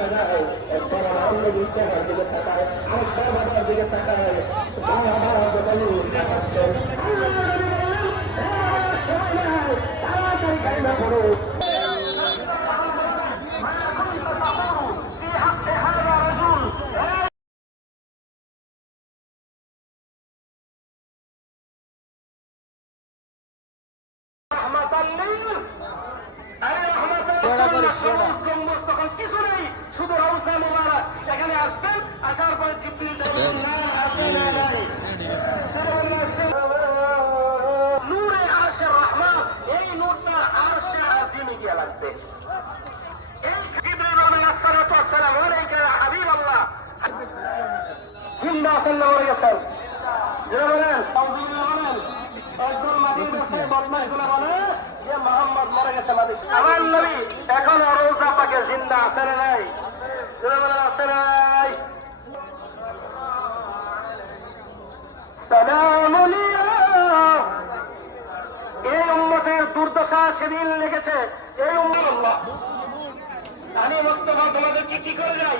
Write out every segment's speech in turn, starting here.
তাকায়, একবার আমার চেহারার দিকে তাকায়, আরেকবার বাবার দিকে তাকায়, বাবার দোকানে তাকাচ্ছেন, তাড়াতাড়ি কায়দা করো। তখন কিছু নেই, শুধু রওজা মুবারক। এখানে আসবেন, আসার পরে জিবরিল নূরে আরশে রহমান, এই নূরটা আরশে আজিমে গিয়ে লাগবে। এই জিবরিল আলাইহিস সালাতু ওয়াস সালাম আলাইকা ইয়া হাবিবাল্লাহ জিন্দা আছেন না মরে গেছেন? যারা বলেন আউযুবিল্লাহ বলেন, একদম মাটির কাছে বদমাইশগুলো বলে যে মুহাম্মদ মরে গেছে। আমার নবী এখন রওজা পাকে জিন্দা আছে না নাই? যারা বলেন আছে নাই? সালামুন আলাইহি। এই উম্মতের দুর্দশা সেদিন লেগেছে। এই উম্মত আমি মুস্তাফা তোমাদেরকে কি করে যাই,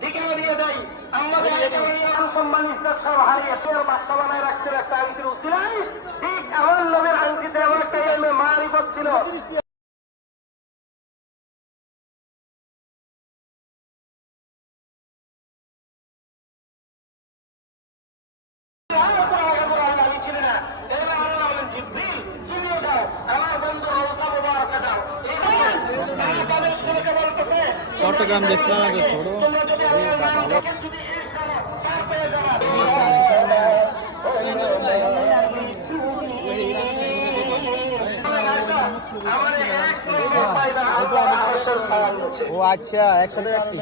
ঠিকানা দিয়ে যাই। আমাদের সম্মান ইসলাম সব হারিয়ে বাসা বানায় রাখছিল একটা আইনটির উসিলাই। ঠিক আমার নবীর আইনটিতে আমার একটা ইলমে মারিফত ছিল। চট্টগ্রাম দেখছিলাম আগে ছোট ও আচ্ছা একসাথে একটি